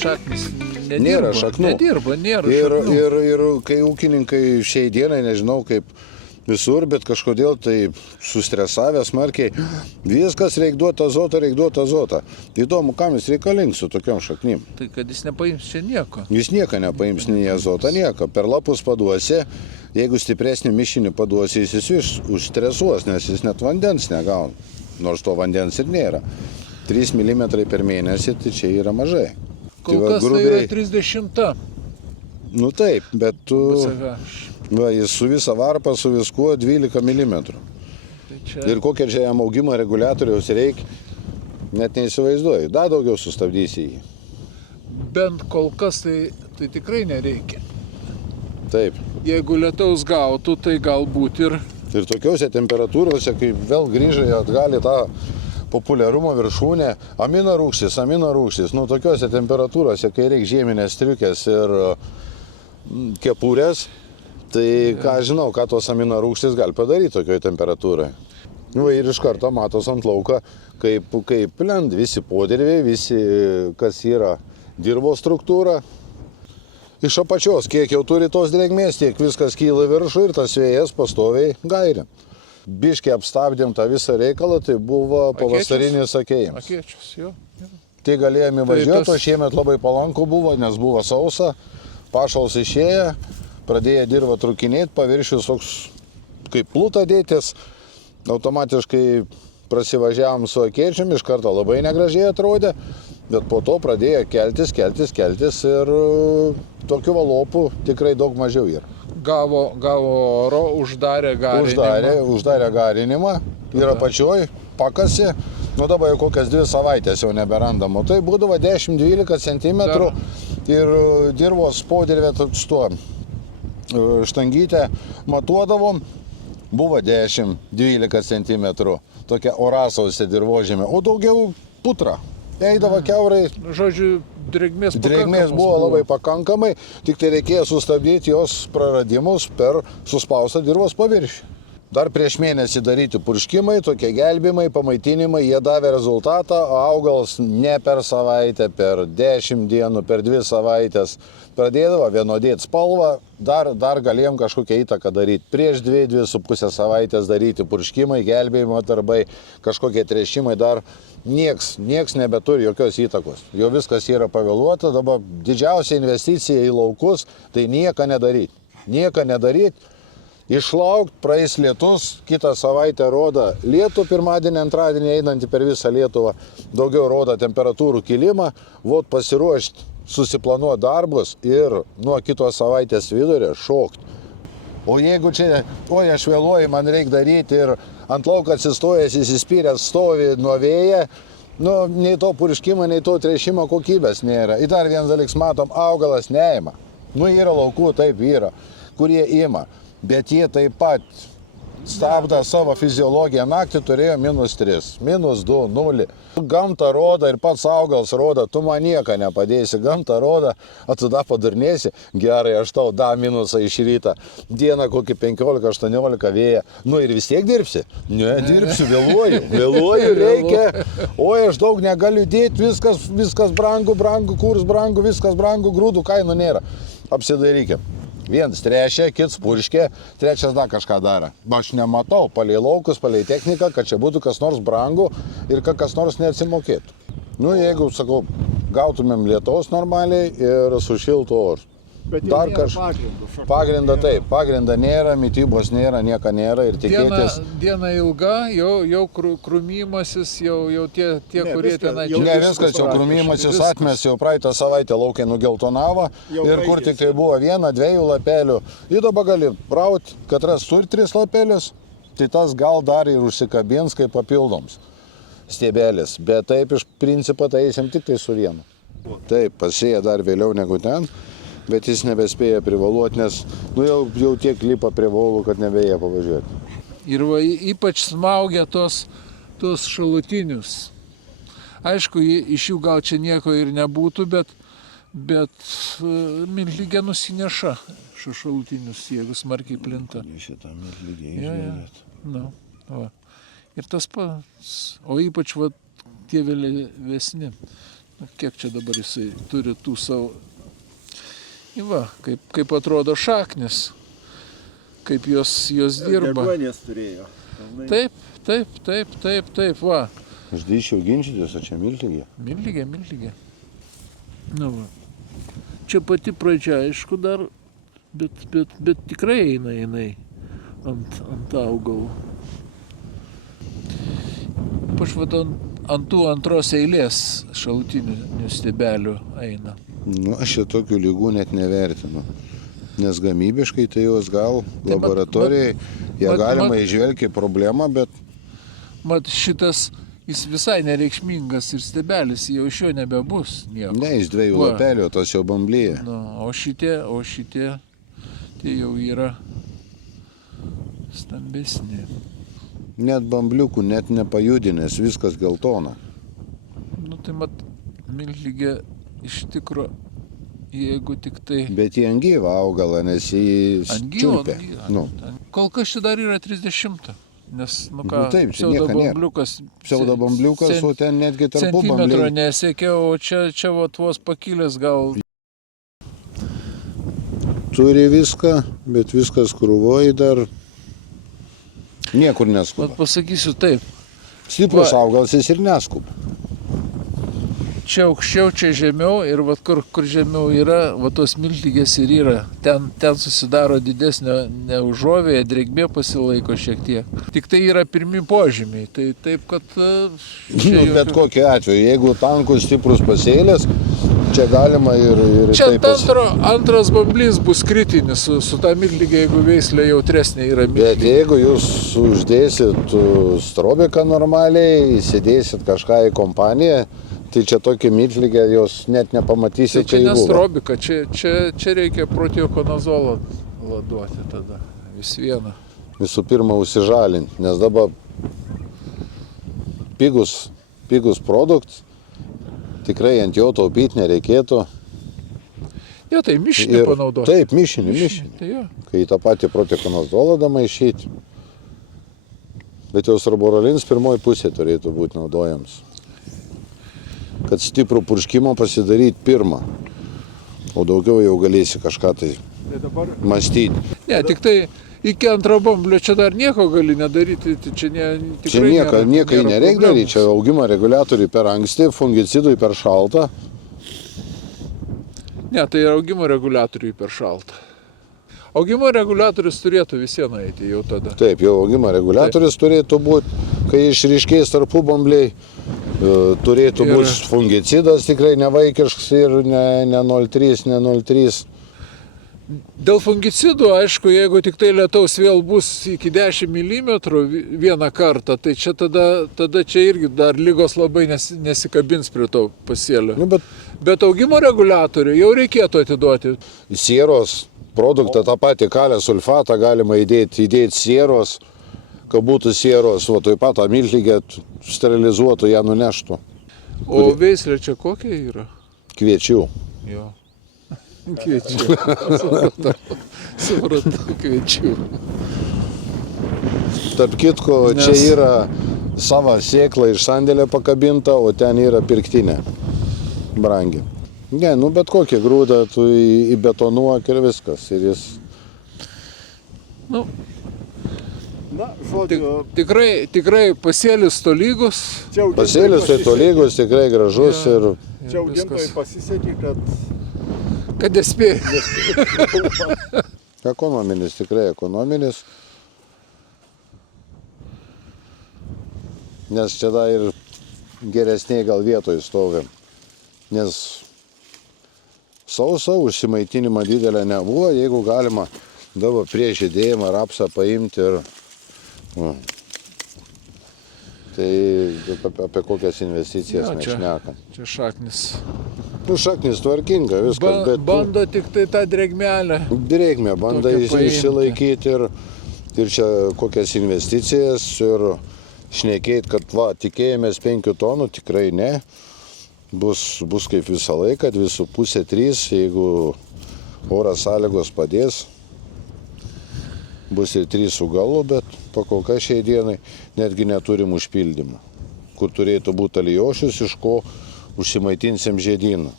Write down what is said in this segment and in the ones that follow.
šaknis nedirba. Nėra šaknų. Nėra šaknų. Ir kai ūkininkai šiai dienai, nežinau kaip visur, bet kažkodėl tai sustresavę smarkiai, viskas reik duoti azotą. Įdomu, kam jis reikalingas su tokiom šaknim. Tai kad jis nepaims čia nieko. Jis nieko nepaims, nei azotą, nieko. Per lapus paduosi, jeigu stipresnį mišinį paduosi, jis užstresuos, nes jis net vandens negauna. Nors to vandens ir nėra. 3 mm per mėnesį, tai čia yra mažai. Kol kas tai yra 30. Nu taip, bet tu... BCH. Jis su visa varpa, su viskuo 12 mm. Tai čia... Ir kokią čia jam augimo reguliatoriaus reikia, net neįsivaizduoju. Dar daugiau sustabdysi jį. Bent kol kas tai tikrai nereikia. Taip. Jeigu lietaus gautų, tai galbūt ir... Ir tokiausia temperatūrose, kai vėl grįžai atgal į tą populiarumo viršūnę, amino rūgštys. Nu, tokiuose temperatūrose, kai reikia žieminės striukės ir kepurės, tai ką žinau, ką tos amino rūgštys gali padaryti tokioje temperatūroje. Nu, ir iš karto matos ant lauko, kaip lend visi podirviai, visi, kas yra dirvos struktūra. Iš apačios, kiek jau turi tos drėgmės, tiek viskas kyla viršų ir tas vėjas pastoviai gairi. Biškiai apstabdėm tą visą reikalą, tai buvo pavasarinis akėjimas. Akėčius, jo. Tai galėjome važiuoti, o šiemet labai palanku buvo, nes buvo sausa, pašals išėję, pradėjo dirvą trukinėti, paviršius toks kaip plūta dėtis, automatiškai prasivažiavom su akėčiam, iš karto labai negražiai atrodė, bet po to pradėjo keltis ir tokių valopų tikrai daug mažiau yra. Gavo oro, uždarė garinimą. Uždarė garinimą ir apačioj pakasi. Nu dabar jau kokias 2 savaitės jau neberandam. O tai būdavo 10-12 cm ir dirvos podirvė tuo štangytę matuodavom. Buvo 10-12 cm. Tokia orasausė dirvožėmė, o daugiau putra. Eidavo kiaurai. Žodžiu, drėgmės buvo labai pakankamai, tik tai reikėjo sustabdyti jos praradimus per suspaustą dirvos paviršių. Dar prieš mėnesį daryti purškimai, tokie gelbimai, pamaitinimai, jie davė rezultatą, augalas ne per savaitę, per 10 dienų, per 2 savaitės pradėdavo vienodėti spalvą, dar galėjom kažkokią įtaką daryti. Prieš 2-2,5 savaitės daryti purškimai, gelbėjimo darbai, kažkokie tręšimai, dar nieks nebeturi jokios įtakos. Jau viskas yra pavėluota, dabar didžiausia investicija į laukus, tai nieko nedaryti. Išlaukti, praeis lietus, kitą savaitę rodo lietų, pirmadienį, antradienį einantį per visą Lietuvą, daugiau rodo temperatūrų kilimą, pasiruošti, susiplanuoti darbus ir nuo kitos savaitės vidurio šokti. O jeigu čia, aš vėluoju, man reikia daryti ir ant lauko atsistojęs, įsispyręs stovi nuo vėją, nei to purškimo, nei to tręšimo kokybės nėra. Ir dar vienas dalykas, matom, augalas neima. Yra laukų, taip yra, kurie ima. Bet jie taip pat stabdo savo fiziologiją. Naktį turėjo -3, -2, 0. Gamta rodo ir pats augalas rodo, tu man nieko nepadėsi. Gamta rodo, o tu da padurnėsi, gerai, aš tau da minusą iš ryto. Dieną kokį 15-18 vėją. Ir vis tiek dirbsi? Ne, dirbsiu, vėluoju, reikia. Oi, aš daug negaliu dėti, viskas brangu, kurs brangu, viskas brangu, grūdų kainų nėra. Apsidairykim. Vienas tręšia, kits purškia, trečias dar kažką daro. Aš nematau palei laukus, palei techniką, kad čia būtų kas nors brangu ir kad kas nors neatsimokėtų. Jeigu, sakau, gautumėm lietaus normaliai ir sušiltų orus. Bet dar pagrindą nėra, mitybos nėra, nieko nėra ir tikėtis. Diena ilga, jau krūmimasis, jau tie, kurie ten atėjo. Ne, viskas jau krūmimasis atmes, jau praeitą savaitę laukai nugeltonavo ir kur tik tai buvo 1-2 lapelių. Ir dabar gali brauti, katras turi 3 lapelius, tai tas gal dar ir užsikabins kaip papildoms stiebelis. Bet taip iš principo tai eisim tik tai su vienu. Taip, pasėja dar vėliau negu ten. Bet jis nebespėja privaluoti, nes jau tiek lipa prie volų, kad nebėja pavažiuoti. Ir ypač smaugia tos šalutinius. Aišku, iš jų gal čia nieko ir nebūtų, bet miltligė nusineša šalutinius, jeigu smarkiai plinta. Šitą miltligę išvedėt. Ir tas pats, o ypač tie vėlesni. Kiek čia dabar jisai turi tų savo... Va, kaip atrodo šaknis, kaip jos dirba. Deguonies turėjo. Taip, va. Aš drįsčiau ginčytis, o čia miltligė. Miltligė. Na va. Čia pati pradžia, aišku, dar, bet tikrai eina jinai ant augalų. Ypač ant tų antros eilės šalutinių stiebelių eina. Nu, aš čia tokių lygų net nevertinu. Nes gamybiškai tai jos gal laboratorijai, galima įžvelgti problemą, bet... Mat šitas, jis visai nereikšmingas ir stiebelis, jau iš jo nebebus nieko. Ne, iš 2 lapelių, tos jau bamblyje. Nu, o šitie tie jau yra stambesni. Net bambliukų, net nepajudinės, viskas geltona. Nu, tai mat, miltligė iš tikro, jeigu tik tai... Bet į angyvą augalą, nes jį čiulpia. Nu. Kol kas čia dar yra 30. Nes, nu ką, taip, pseudobambliukas, o ten netgi tarpu centimetro bambliai. nesiekia, o čia vos pakilęs gal... Turi viską, bet viskas krūvoj dar niekur neskuba. Vat pasakysiu taip. Stiprus augalas jis ir neskuba. Čia aukščiau, čia žemiau ir vat kur žemiau yra, va tos miltligės ir yra. Ten susidaro didesnė neužuovėje, drėgmė pasilaiko šiek tiek. Tik tai yra pirmi požymiai. Tai taip, kad... Bet kokiu atveju, jeigu tankus stiprus pasėlės, čia galima ir čia taip antras bamblys bus kritinis su ta miltligė, jeigu veislė jautresnė yra miltligė. Bet jeigu jūs uždėsit strobiką normaliai, įsidėsit kažką į kompaniją, tai čia tokia miltligė, jos net nepamatysit, tai čia nestrobika, čia reikia protiokonazolą duoti tada, vis vieną. Visų pirma, užsižalinti, nes dabar pigus produktas, tikrai ant jo taupyti nereikėtų. Jo, tai mišinį panaudoti. Taip, mišinį. Tai jo. Kai tą patį protiokonazolą damaišyti. Bet jau sorborolins pirmoji pusė turėtų būti naudojams. Kad stiprų purškimą pasidaryti pirmą, o daugiau jau galėsi kažką tai mąstyti. Ne, tik tai iki antro bamblio čia dar nieko gali nedaryti, čia tikrai nieko nereikia daryti, čia augimo reguliatoriui per anksti, fungicidui per šaltą. Ne, tai augimo reguliatoriui per šaltą. Augimo reguliatorius turėtų visieną eiti jau tada. Taip, jau augimo reguliatorius turėtų būti, kai išryškės tarpų bambliai. Turėtų būti fungicidas tikrai nevaikiškas ir ne 0,3, ne 0,3. Dėl fungicidų, aišku, jeigu tik tai lietaus vėl bus iki 10 mm vieną kartą, tai čia tada čia irgi dar ligos labai nesikabins prie to pasėlio. Nu, bet augimo reguliatorių jau reikėtų atiduoti. Sieros produktą, tą patį kalio sulfatą galima įdėti sieros, kad būtų sieros, o taip pat tą miltligę sterilizuotų, ją nuneštų. O veislė čia kokia yra? Kviečių. Jo. Kviečių. Supratau, kviečių. Tarp kitko, čia yra sava sėkla iš sandėlio pakabinta, o ten yra pirktinė. Brangi. Ne, nu bet kokią grūdą tu įbetonuok ir viskas. Ir jis... Nu, na, žodžiu... Tikrai pasėlis tolygus. Pasėlis tai tolygus, tikrai gražus ir... Čia augintojai pasisekė, kad nespėjo. Ekonominis, tikrai ekonominis. Nes čia dar ir geresniai gal vietoj stovim. Nes sausa užsimaitinimą didelę nebuvo, jeigu galima dabar prieš žydėjimą rapsą paimti ir... Tai apie kokias investicijas mes šnekam. Čia šaknis. Nu, šaknis tvarkinga, viskas, bet... Bando tik tai tą drėgmelę. Drėgmę bando išsilaikyti ir čia kokias investicijas ir šnekėti, kad va, tikėjomės 5 tonų, tikrai ne. Bus kaip visą laiką, 2,5–3, jeigu oro sąlygos padės. Bus ir 3 su galu, bet pakol kas šiai dienai netgi neturim užpildymą. Kur turėtų būti Alijošius, iš ko užsimaitinsim žiedyną.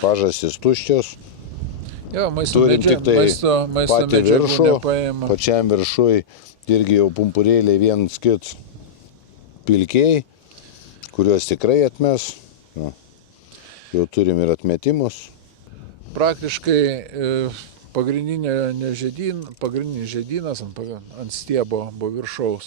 Pažastys tuščios, Jo, maisto turim tik tai maisto patį medžiagų viršų, nepaima. pačiam viršui irgi jau pumpurėliai viens kits pilkiai, kuriuos tikrai atmes. Jo. Jau turim ir atmetimus. Praktiškai pagrindinis žiedynas ant stiebo buvo viršaus.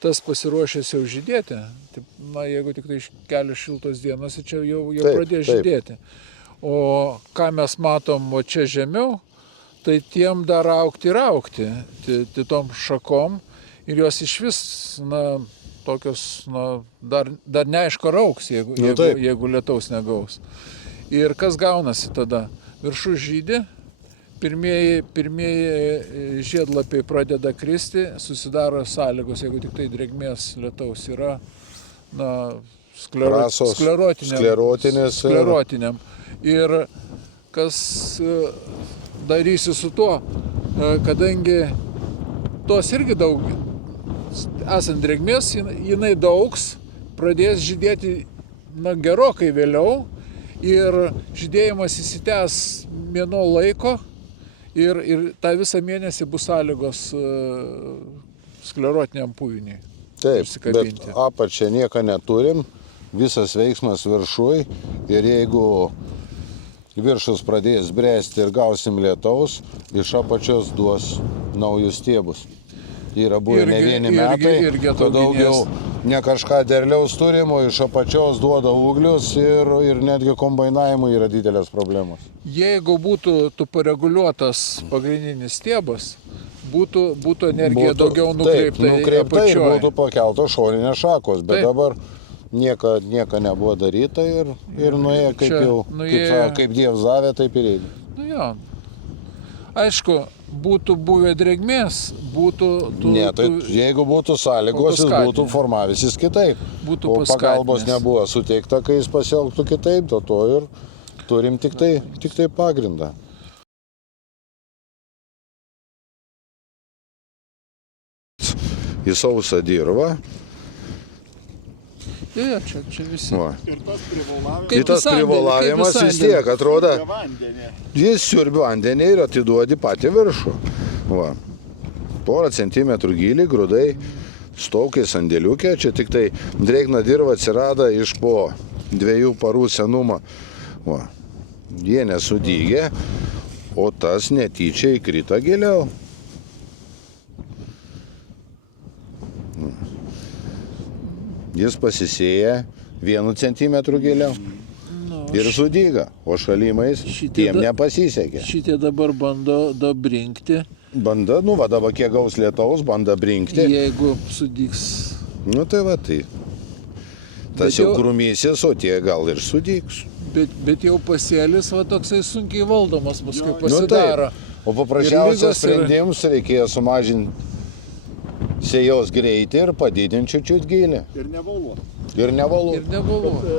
Tas pasiruošęs jau žydėti. Taip, na, jeigu tik tai kelios šiltos dienos, tai čia jau pradėjo žydėti. O ką mes matom o čia žemiau, tai tiem dar augti ir augti, tom šakom. Ir jos iš vis, na, tokios, na, dar neaišku rauks, jeigu lietaus negaus. Ir kas gaunasi tada? Viršų žydė, pirmieji žiedlapiai pradeda kristi, susidaro sąlygos, jeigu tik tai drėgmės lietaus yra, na, sklerotiniam. Ir kas darysi su tuo, kadangi tos irgi daug, esant drėgmės, jinai daugs, pradės žydėti, na, gerokai vėliau. Ir žydėjimas įsitęs mėnuo laiko ir tą visą mėnesį bus sąlygos sklerotiniam puviniui. Taip, bet apačią nieko neturim, visas veiksmas viršui ir jeigu viršus pradės bręsti ir gausim lietaus, iš apačios duos naujus stiebus. Yra buvę ne vieni metai, kad daugiau ne kažką derliaus turim, o iš apačios duoda ūglius ir netgi kombainavimui yra didelės problemos. Jeigu būtų pareguliuotas pagrindinis stiebas, būtų energija daugiau nukreipta ir būtų pakeltos šoninės šakos, bet dabar nieko nebuvo daryta ir nuėjo kaip Dievas davė, taip ir eina. Nu jo. Aišku, būtų buvę drėgmės, jeigu būtų sąlygos, jis būtų formavęsis kitaip. O pagalbos nebuvo suteikta, kai jis pasielgtų kitaip, to ir turim tik tai pagrindą. Į sausą dirvą. Čia visi. Ir tas privolavimas vis tiek atrodo, jis siurbi vandenį ir atiduodi patį viršų. Porą centimetrų gylį, grūdai, staukai sandėliukė, čia tik tai drėgna dirva atsirado iš po 2 parų senumo. Jie nesudygė, o tas netyčia įkrito giliau. Jis pasisėja 1 centimetrų giliau ir sudyga, o šalimais tiem nepasisekė. Šitie dabar bando brinkti. Banda, dabar kiek gaus lietaus, banda brinkti. Jeigu sudygs. Tai. Tas jau krūmysis, o tie gal ir sudygs. Bet jau pasėlis toksai sunkiai valdomas paskui pasidaro. O paprasčiausias sprendimus reikėjo sumažinti sėjos greitį ir padidinti čiut gylį. Ir nevaluot.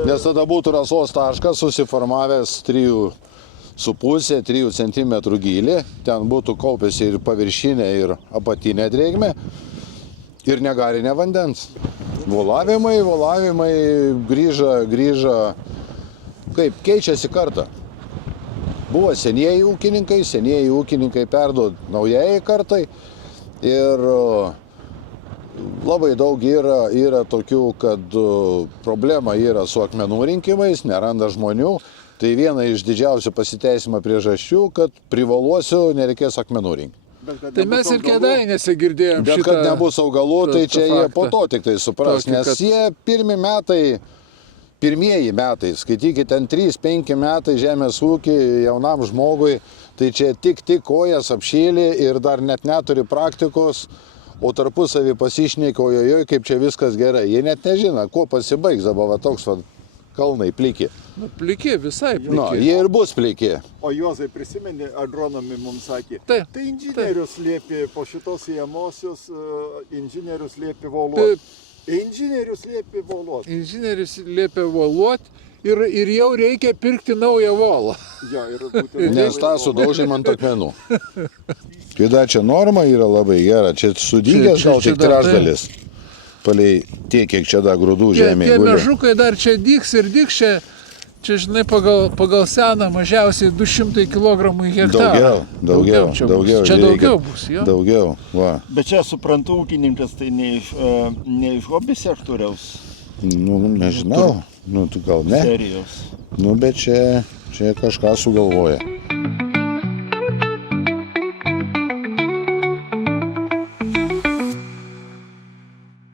Nes tada būtų rasos taškas susiformavęs 3,5-3 cm gylį. Ten būtų kaupėsi ir paviršinė, ir apatinė drėgmė. Ir negarinė vandens. Volavimai grįža, kaip keičiasi kartą. Buvo senieji ūkininkai perduoda naujai kartai. Ir labai daug yra tokių, kad problema yra su akmenų rinkimais, neranda žmonių. Tai viena iš didžiausių pasiteisimo priežasčių, kad privaluosiu, nereikės akmenų rinkti. Tai mes ir Kėdainiuose girdėjom šitą. Bet kad nebus augalų, tai čia jie po to tik tai supras, nes jie pirmieji metai, skaitykite, ten 3-5 metai žemės ūkį jaunam žmogui, tai čia tik kojas apšėlė ir dar net neturi praktikos. O tarpusavį pasišneka, ojojoj, kaip čia viskas gerai. Jie net nežino, kuo pasibaigs dabar toks kalnai pliki. Pliki, visai pliki. Jie ir bus pliki. O Juozai, prisimeni, agronomai mums sakė, tai inžinierius liepė po šitos įėmosios, inžinierius liepė voluoti. Inžinierius liepė voluoti. Ir jau reikia pirkti naują volą. Nes tą sudaužėm ant akmenų. Kada čia norma yra labai gera, čia sudygęs gal tik trečdalis. Palei tiek, kiek čia da grūdų žemėje. Tie mežukai dar čia dygs ir dygs čia Čia, žinai, pagal seną mažiausiai 200 kg į hektarą. Daugiau čia daugiau. bus. Čia reikia- daugiau bus, jo. Daugiau, va. Bet čia suprantu, ūkininkas tai ne iš hobby sektoriaus Nu, nežinau. Nu, tu gal ne. serijos. Nu, bet čia kažką sugalvoja.